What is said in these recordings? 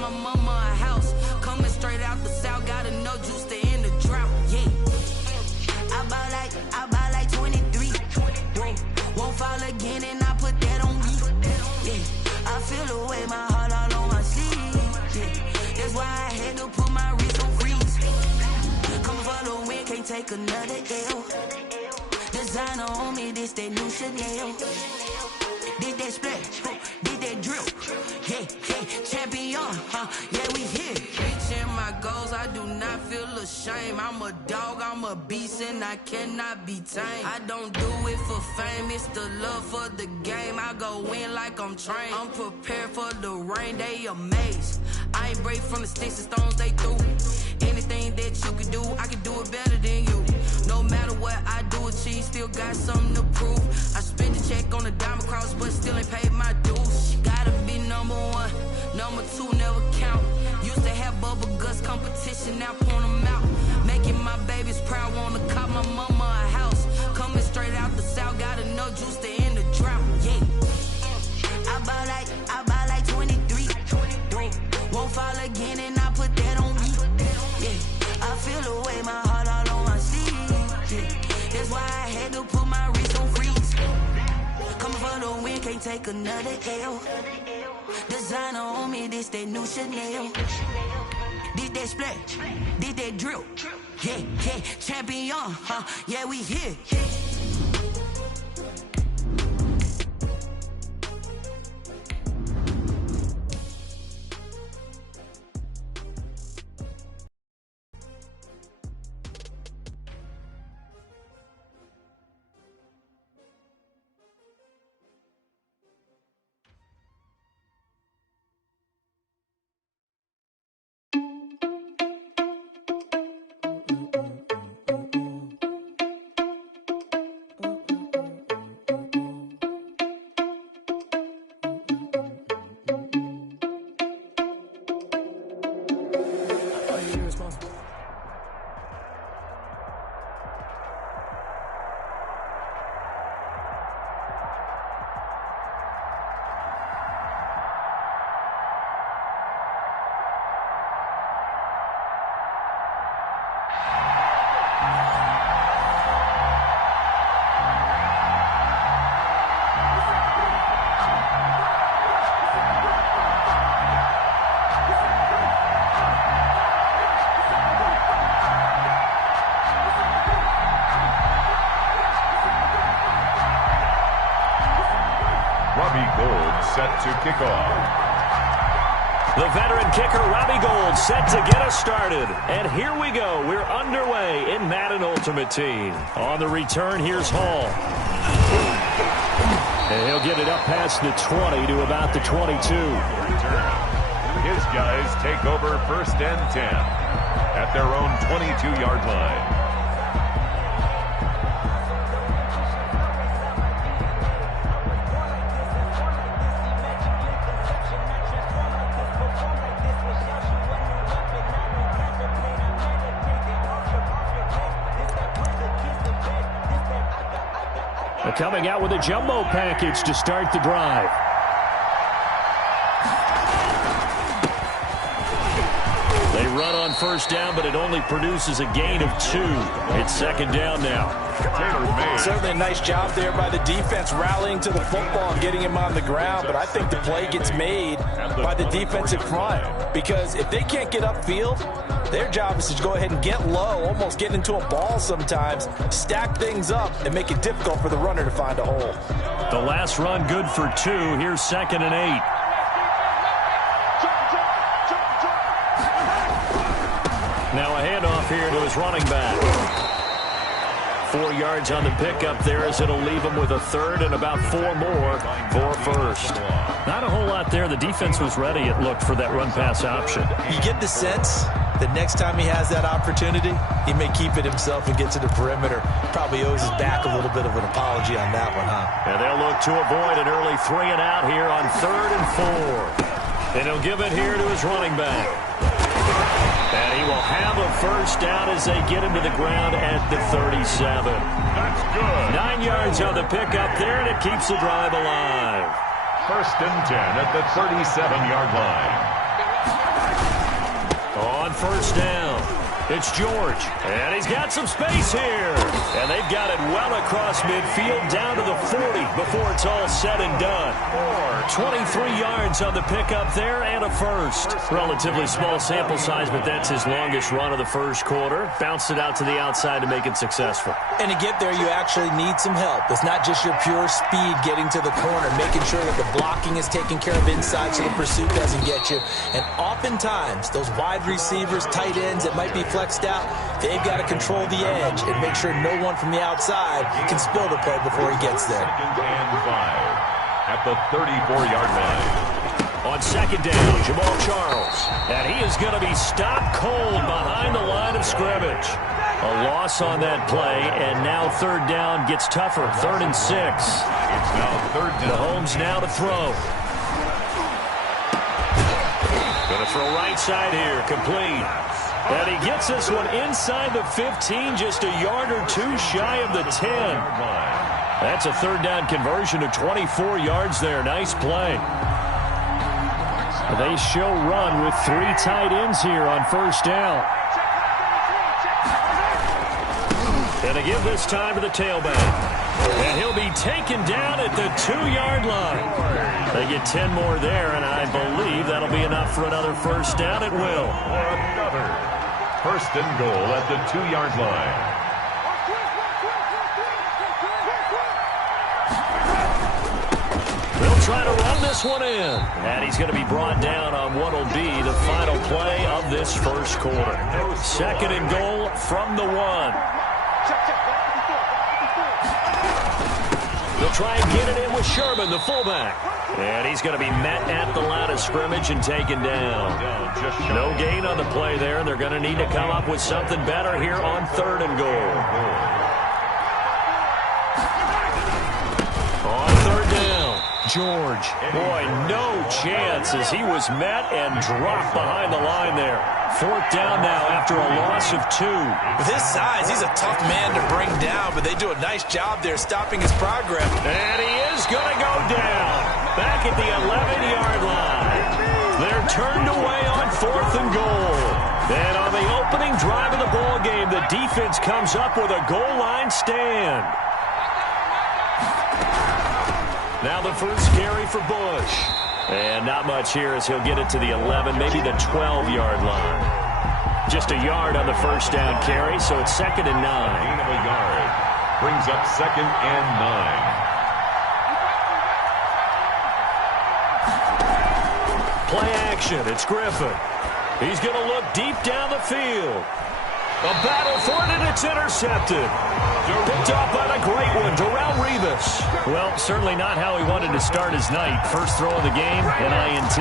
my mama a house. Coming straight out the south, got enough juice to end the drought. Yeah. I buy like 23. Won't fall again, and I put that on me. Yeah. I feel the way, my heart all on my sleeve. Yeah. That's why I had to put my wrist on freeze. Coming for the win, can't take another L. Designer on me, this that new Chanel. Did that splash, did that drill. Yeah, champion, yeah, we here. Reaching my goals, I do not feel ashamed. I'm a dog, I'm a beast, and I cannot be tamed. I don't do it for fame, it's the love for the game. I go in like I'm trained. I'm prepared for the rain, they amazed. I ain't brave from the sticks and stones they threw. Anything that you can do, I can do it better than you. No matter what I do, achieve, still got something to prove. I spent the check on the diamond cross, but still ain't paid my dues. Gotta be number one, number two never count. Used to have bubble guts competition, now point them out. Making my babies proud, wanna cop my mama a house. Coming straight out the south, got enough juice to end the drought. Yeah, I buy like 23. Won't fall again, and I put that on me. Yeah, I feel the way, my heart all on my sleeve. Yeah, that's why I had to put my wrist on freeze. Coming for the win, can't take another L. Designer on me, this that new Chanel. Did that splash, did that drill. Yeah, champion, yeah, we here. Set to kick off. The veteran kicker, Robbie Gould, set to get us started. And here we go. We're underway in Madden Ultimate Team. On the return, here's Hall. And he'll get it up past the 20 to about the 22. Return. His guys take over 1st and 10 at their own 22-yard line. Coming out with a jumbo package to start the drive. They run on 1st down, but it only produces a gain of 2. It's 2nd down now. Certainly a nice job there by the defense rallying to the football and getting him on the ground, but I think the play gets made by the defensive front, because if they can't get upfield, their job is to go ahead and get low, almost get into a ball sometimes, stack things up, and make it difficult for the runner to find a hole. The last run good for 2. Here's 2nd and 8. Now a handoff here to his running back. 4 yards on the pickup there, as it'll leave him with a 3rd and about 4 more for 1st. Not a whole lot there. The defense was ready, it looked, for that run-pass option. You get the sense that next time he has that opportunity, he may keep it himself and get to the perimeter. Probably owes his back a little bit of an apology on that one, huh? And they'll look to avoid an early 3 and out here on 3rd and 4. And he'll give it here to his running back. And he will have a 1st down as they get him to the ground at the 37. That's good. 9 yards on the pickup there, and it keeps the drive alive. 1st and 10 at the 37-yard line. On first down, it's George. And he's got some space here. And they've got it well across midfield down to the 40 before it's all said and done. 23 yards on the pickup there and a first. Relatively small sample size, but that's his longest run of the first quarter. Bounced it out to the outside to make it successful. And to get there, you actually need some help. It's not just your pure speed getting to the corner, making sure that the blocking is taken care of inside so the pursuit doesn't get you. And oftentimes, those wide receivers, tight ends that might be flexed out, they've got to control the edge and make sure no one from the outside can spill the play before he gets there. Second and 5 at the 34-yard line. On second down, Jamal Charles. And he is going to be stopped cold behind the line of scrimmage. A loss on that play, and now third down gets tougher. 3rd and 6. It's now third down. Mahomes now to throw. Going to throw right side here, complete. And he gets this one inside the 15, just a yard or two shy of the 10. That's a third down conversion of 24 yards there. Nice play. They show run with 3 tight ends here on first down. And to give this time to the tailback. And he'll be taken down at the 2-yard line. They get 10 more there, and I believe that'll be enough for another first down. It will. Another first and goal at the 2-yard line. They'll try to run this one in. And he's going to be brought down on what will be the final play of this first quarter. Second and goal from the 1. They'll try and get it in with Sherman, the fullback. And he's going to be met at the line of scrimmage and taken down. No gain on the play there, and they're going to need to come up with something better here on 3rd and goal. On 3rd down, George. Boy, no chance as he was met and dropped behind the line there. 4th down now after a loss of 2. With his size, he's a tough man to bring down, but they do a nice job there stopping his progress. And he is going to go down back at the 11-yard line. They're turned away on 4th and goal. And on the opening drive of the ball game, the defense comes up with a goal line stand. Now the first carry for Bush. And not much here as he'll get it to the 11, maybe the 12-yard line. Just a yard on the first down carry, so it's 2nd and 9. Gain of a yard brings up 2nd and 9. Play action, it's Griffin. He's going to look deep down the field. A battle for it, and it's intercepted. Picked off by the great one, Darrelle Revis. Well, certainly not how he wanted to start his night. First throw of the game, an INT.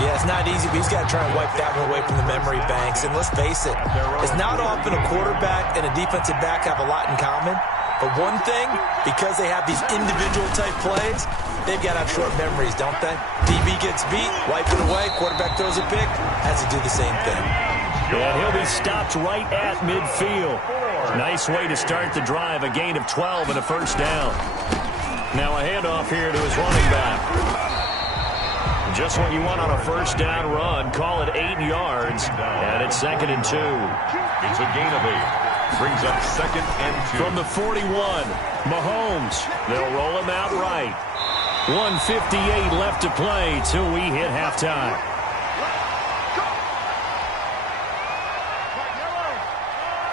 Yeah, it's not easy, but he's got to try and wipe that one away from the memory banks. And let's face it, it's not often a quarterback and a defensive back have a lot in common. But one thing, because they have these individual type plays, they've got to have short memories, don't they? DB gets beat, wipe it away, quarterback throws a pick, has to do the same thing. And he'll be stopped right at midfield. Nice way to start the drive, a gain of 12 and a first down. Now a handoff here to his running back. Just what you want on a first down run, call it 8 yards, and it's 2nd and 2. It's a gain of 8. Brings up 2nd and 2. From the 41, Mahomes. They'll roll him out right. 1:58 left to play till we hit halftime.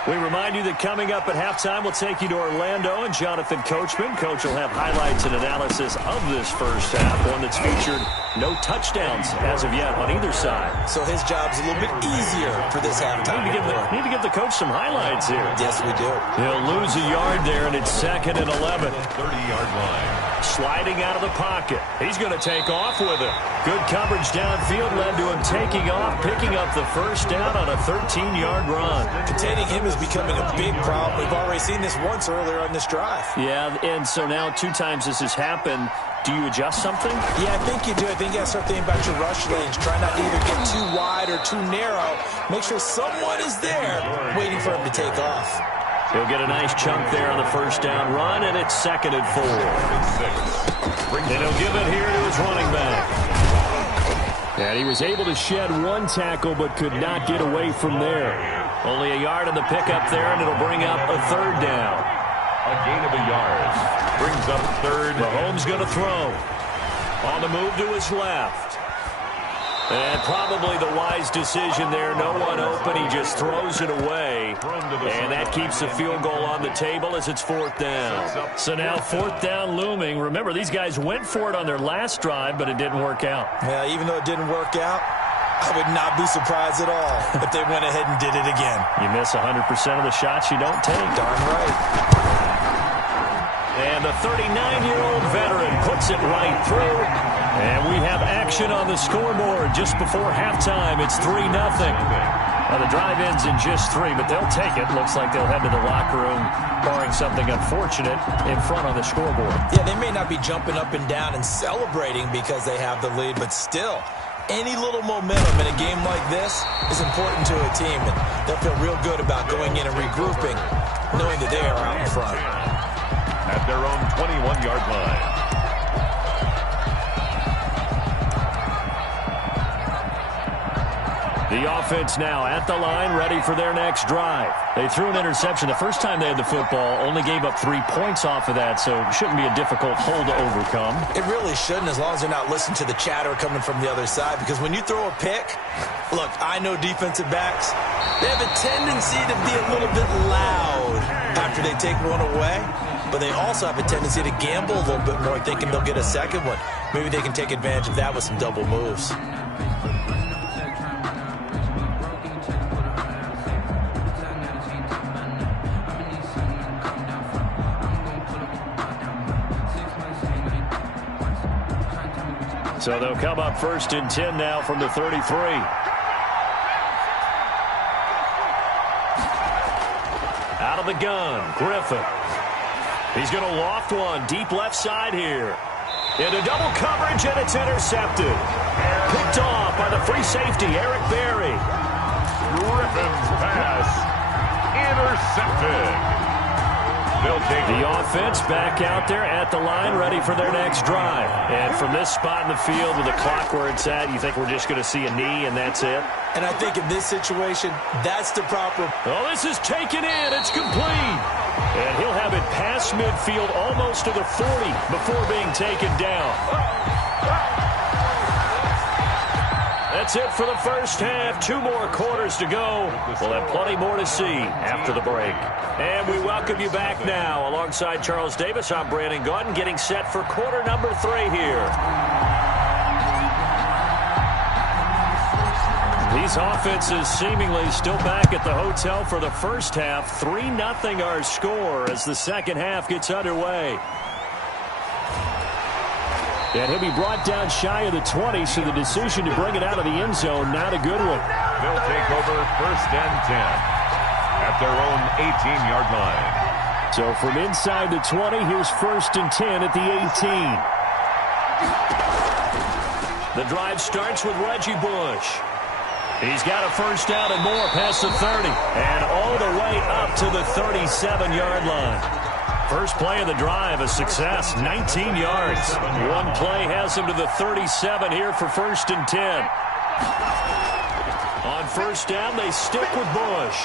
We remind you that coming up at halftime, we'll take you to Orlando and Jonathan Coachman. Coach will have highlights and analysis of this first half, one that's featured no touchdowns as of yet on either side. So his job's a little bit easier for this halftime. Need to give the coach some highlights here. Yes, we do. He'll lose a yard there, and it's 2nd and 11. 30-yard line. Sliding out of the pocket. He's going to take off with it. Good coverage downfield led to him taking off, picking up the first down on a 13-yard run. Containing him is becoming a big problem. We've already seen this once earlier on this drive. Yeah, and so now 2 times this has happened. Do you adjust something? Yeah, I think you do. I think you got to start thinking about your rush lanes. Try not to either get too wide or too narrow. Make sure someone is there waiting for him to take off. He'll get a nice chunk there on the first down run, and it's 2nd and 4. And he'll give it here to his running back. And he was able to shed one tackle but could not get away from there. Only a yard on the pickup there, and it'll bring up a third down. A gain of a yard. Brings up third. Mahomes going to throw. On the move to his left. And probably the wise decision there. No one open. He just throws it away. And that keeps the field goal on the table as it's fourth down. So now fourth down looming. Remember, these guys went for it on their last drive, but it didn't work out. Yeah, even though it didn't work out, I would not be surprised at all if they went ahead and did it again. You miss 100% of the shots you don't take. Darn right. And the 39-year-old veteran puts it right through. And we have action on the scoreboard just before halftime. It's 3-0. Now, the drive ends in just 3, but they'll take it. Looks like they'll head to the locker room, barring something unfortunate, in front on the scoreboard. Yeah, they may not be jumping up and down and celebrating because they have the lead, but still, any little momentum in a game like this is important to a team, and they'll feel real good about going in and regrouping, knowing that they are out in front. At their own 21-yard line. The offense now at the line, ready for their next drive. They threw an interception the first time they had the football, only gave up 3 points off of that, so it shouldn't be a difficult hole to overcome. It really shouldn't, as long as they're not listening to the chatter coming from the other side, because when you throw a pick, look, I know defensive backs, they have a tendency to be a little bit loud after they take one away, but they also have a tendency to gamble a little bit more, thinking they'll get a second one. Maybe they can take advantage of that with some double moves. So they'll come up first and 10 now from the 33. Out of the gun, Griffin. He's going to loft one deep left side here. Into double coverage, and it's intercepted. Picked off by the free safety, Eric Berry. Griffin's pass intercepted. They'll take the offense back out there at the line, ready for their next drive. And from this spot in the field with the clock where it's at, you think we're just going to see a knee and that's it? And I think in this situation, that's the proper... Oh, this is taken in. It's complete. And he'll have it past midfield almost to the 40 before being taken down. That's it for the first half. 2 more quarters to go. We'll have plenty more to see after the break. And we welcome you back now. Alongside Charles Davis, I'm Brandon Gaudin, getting set for quarter number 3 here. These offenses seemingly still back at the hotel for the first half. 3-0 our score as the second half gets underway. And he'll be brought down shy of the 20, so the decision to bring it out of the end zone, not a good one. They'll take over first and 10 at their own 18-yard line. So from inside the 20, here's first and 10 at the 18. The drive starts with Reggie Bush. He's got a first down and more past the 30, and all the way up to the 37-yard line. First play of the drive, a success, 19 yards. One play has him to the 37 here for first and 10. On first down, they stick with Bush.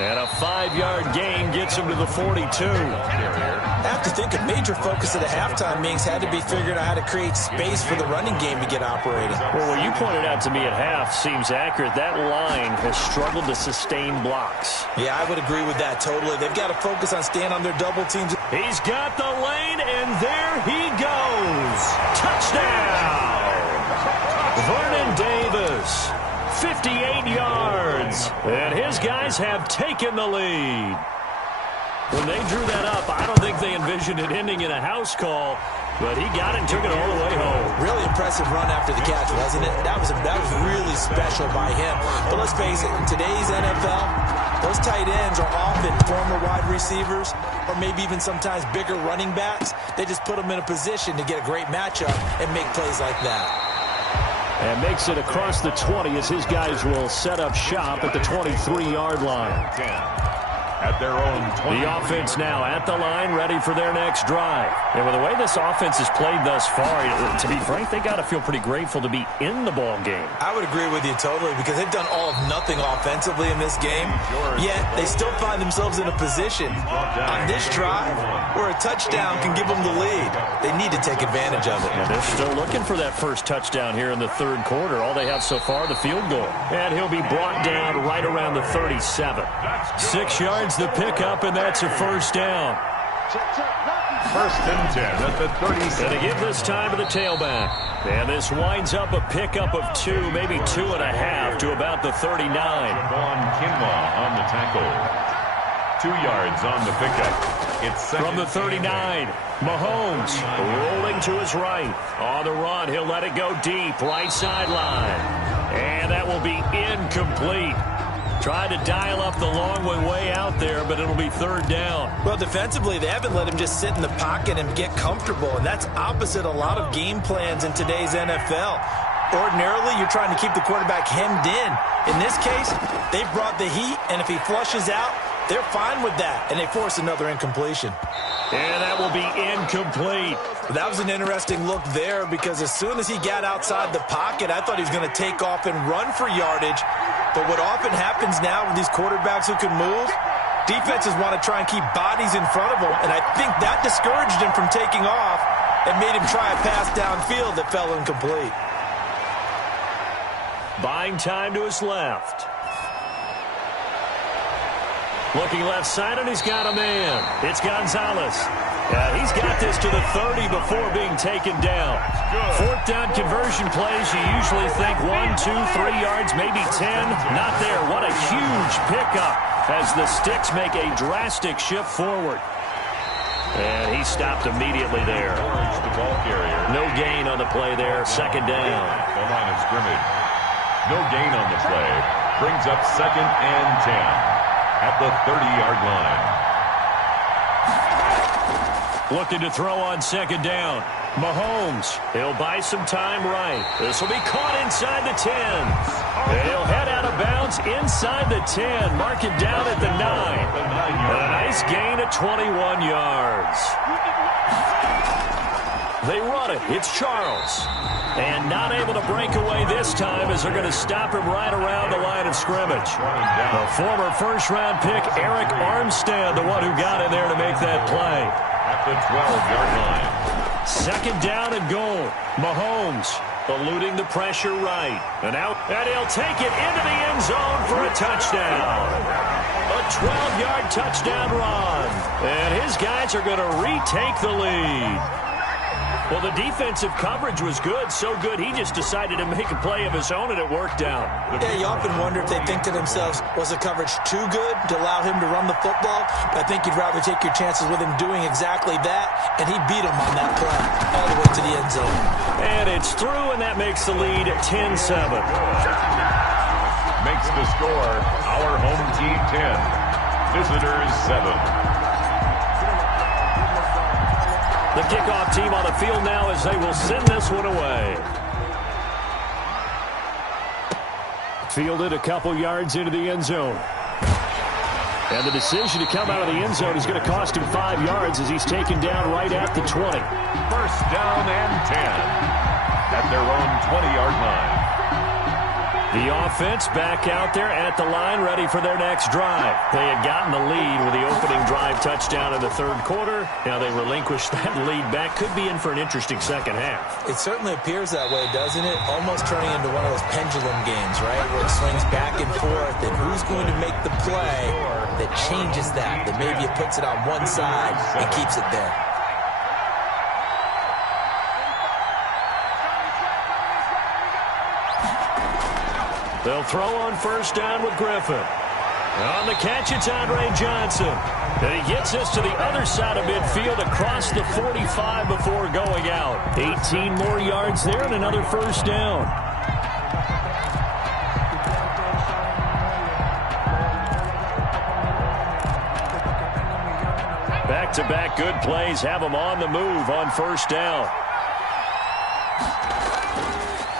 And a 5-yard gain gets him to the 42. I have to think a major focus of the halftime meetings had to be figuring out how to create space for the running game to get operating. Well, what you pointed out to me at half seems accurate. That line has struggled to sustain blocks. Yeah, I would agree with that totally. They've got to focus on staying on their double teams. He's got the lane, and there he goes. Touchdown! Vernon Davis. 58 yards, and his guys have taken the lead. When they drew that up, I don't think they envisioned it ending in a house call, but he got it and took it all the way home. Really impressive run after the catch, wasn't it? That was really special by him. But let's face it, in today's NFL, those tight ends are often former wide receivers or maybe even sometimes bigger running backs. They just put them in a position to get a great matchup and make plays like that. And makes it across the 20 as his guys will set up shop at the 23-yard line. at their own 20. The offense now at the line, ready for their next drive. And with the way this offense has played thus far, to be frank, they got to feel pretty grateful to be in the ball game. I would agree with you totally, because they've done all of nothing offensively in this game, yet they still find themselves in a position on this drive where a touchdown can give them the lead. They need to take advantage of it. And they're still looking for that first touchdown here in the third quarter. All they have so far, the field goal. And he'll be brought down right around the 37. 6 yards the pickup, and that's a first down. First and 10 at the 37. And to give this time to the tailback. And this winds up a pickup of 2, maybe 2.5 to about the 39. Javon Kinlaw on the tackle. 2 yards on the pickup. It's from the 39. Mahomes rolling to his right. On the run, he'll let it go deep, right sideline. And that will be incomplete. Tried to dial up the long one way out there, but it'll be third down. Well, defensively, they haven't let him just sit in the pocket and get comfortable, and that's opposite a lot of game plans in today's NFL. Ordinarily, you're trying to keep the quarterback hemmed in. In this case, they've brought the heat, and if he flushes out, they're fine with that, and they force another incompletion. And that will be incomplete. That was an interesting look there, because as soon as he got outside the pocket, I thought he was going to take off and run for yardage. But what often happens now with these quarterbacks who can move, defenses want to try and keep bodies in front of them, and I think that discouraged him from taking off and made him try a pass downfield that fell incomplete. Buying time to his left. Looking left side, and he's got a man. It's Gonzalez. He's got this to the 30 before being taken down. Fourth down conversion plays, you usually think 1, 2, 3 yards, maybe 10. Not there. What a huge pickup as the sticks make a drastic shift forward. And he stopped immediately there. The ball carrier. No gain on the play there. Second down. The line of scrimmage. No gain on the play. Brings up second and 10 at the 30-yard line. Looking to throw on second down. Mahomes. He'll buy some time right. This will be caught inside the 10. And he'll head out of bounds inside the 10. Mark it down at the 9. And a nice gain of 21 yards. They run it. It's Charles. And not able to break away this time as they're going to stop him right around the line of scrimmage. The former first-round pick, Eric Armstead, the one who got in there to make that play. At the 12-yard line. Second down and goal. Mahomes eluding the pressure right. And out. And he'll take it into the end zone for a touchdown. A 12-yard touchdown run. And his guys are going to retake the lead. Well, the defensive coverage was good, so good he just decided to make a play of his own, and it worked out. Yeah, you often wonder if they think to themselves, was the coverage too good to allow him to run the football? I think you'd rather take your chances with him doing exactly that, and he beat him on that play all the way to the end zone. And it's through, and that makes the lead 10-7. Makes the score our home team 10, visitors 7. The kickoff team on the field now as they will send this one away. Fielded a couple yards into the end zone. And the decision to come out of the end zone is going to cost him 5 yards as he's taken down right at the 20. First down and 10 at their own 20-yard line. The offense back out there at the line, ready for their next drive. They had gotten the lead with the opening drive touchdown in the third quarter. Now they relinquished that lead back. Could be in for an interesting second half. It certainly appears that way, doesn't it? Almost turning into one of those pendulum games, right? Where it swings back and forth, and who's going to make the play that changes that maybe it puts it on one side and keeps it there. They'll throw on first down with Griffin. On the catch, it's Andre Johnson. And he gets us to the other side of midfield across the 45 before going out. 18 more yards there and another first down. Back-to-back good plays have them on the move on first down.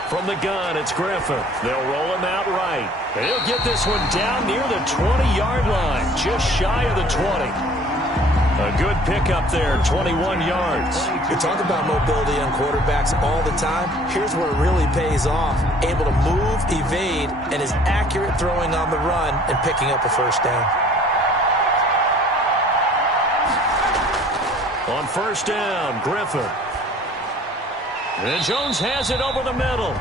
From the gun, it's Griffin. They'll roll him out right. He'll get this one down near the 20-yard line, just shy of the 20. A good pickup there, 21 yards. We talk about mobility on quarterbacks all the time. Here's where it really pays off. Able to move, evade, and is accurate throwing on the run and picking up a first down. On first down, Griffin. And Jones has it over the middle.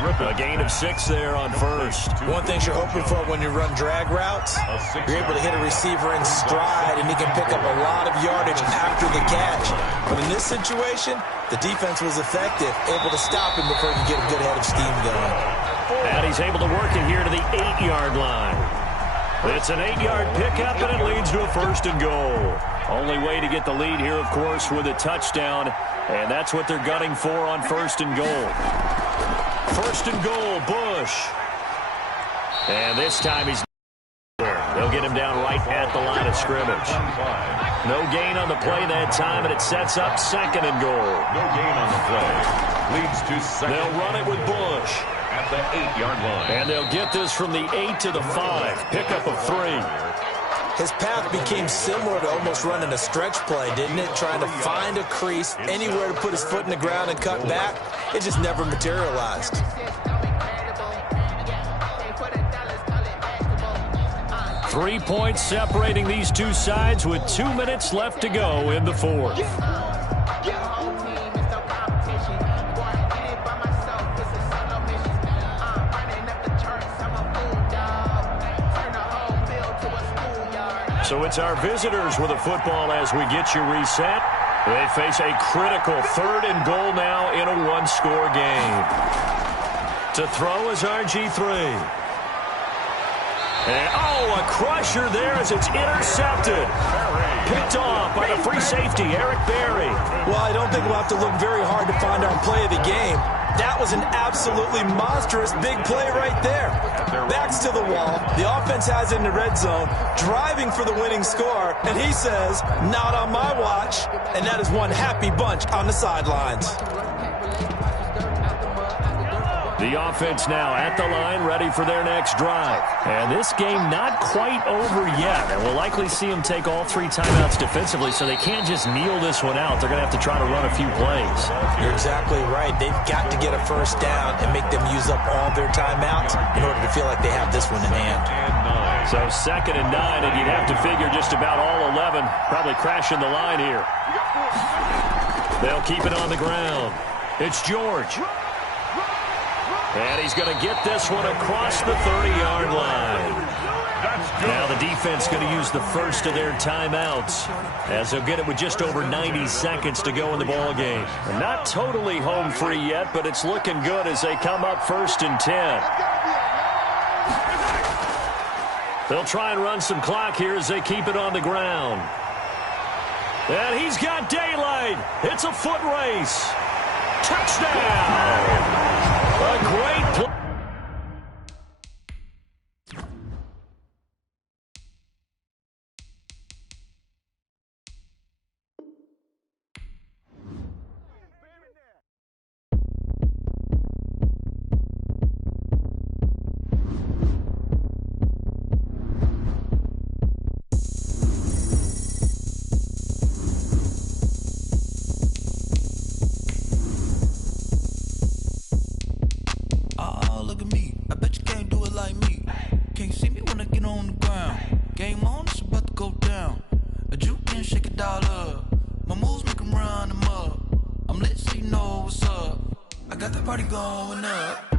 A gain of 6 there on first. One thing you're hoping for when you run drag routes, you're able to hit a receiver in stride, and he can pick up a lot of yardage after the catch. But in this situation, the defense was effective, able to stop him before he could get a good head of steam going. And he's able to work it here to the 8-yard line. It's an 8-yard pickup, and it leads to a first and goal. Only way to get the lead here, of course, with a touchdown, and that's what they're gunning for on first and goal. First and goal, Bush. And this time he's there. They'll get him down right at the line of scrimmage. No gain on the play that time, and it sets up second and goal. No gain on the play. Leads to second. They'll run it with Bush. At the 8-yard line. And they'll get this from the 8 to the 5. Pickup of 3. His path became similar to almost running a stretch play, didn't it? Trying to find a crease, anywhere to put his foot in the ground and cut back. It just never materialized. 3 points separating these two sides with 2 minutes left to go in the fourth. So it's our visitors with a football as we get you reset. They face a critical third and goal now in a one-score game. To throw is RG3. And, a crusher there as it's intercepted. Picked off by the free safety, Eric Berry. Well, I don't think we'll have to look very hard to find our play of the game. That was an absolutely monstrous big play right there. Backs to the wall. The offense has it in the red zone, driving for the winning score, and he says, not on my watch. And that is one happy bunch on the sidelines. The offense now at the line, ready for their next drive. And this game not quite over yet. And we'll likely see them take all 3 timeouts defensively, so they can't just kneel this one out. They're going to have to try to run a few plays. You're exactly right. They've got to get a first down and make them use up all their timeouts in order to feel like they have this one in hand. So 2nd and 9, and you'd have to figure just about all 11 probably crashing the line here. They'll keep it on the ground. It's George. And he's going to get this one across the 30-yard line. Now the defense going to use the first of their timeouts as they'll get it with just over 90 seconds to go in the ball game. And not totally home free yet, but it's looking good as they come up 1st and 10. They'll try and run some clock here as they keep it on the ground. And he's got daylight. It's a foot race. Touchdown! A great play. Got the party going up.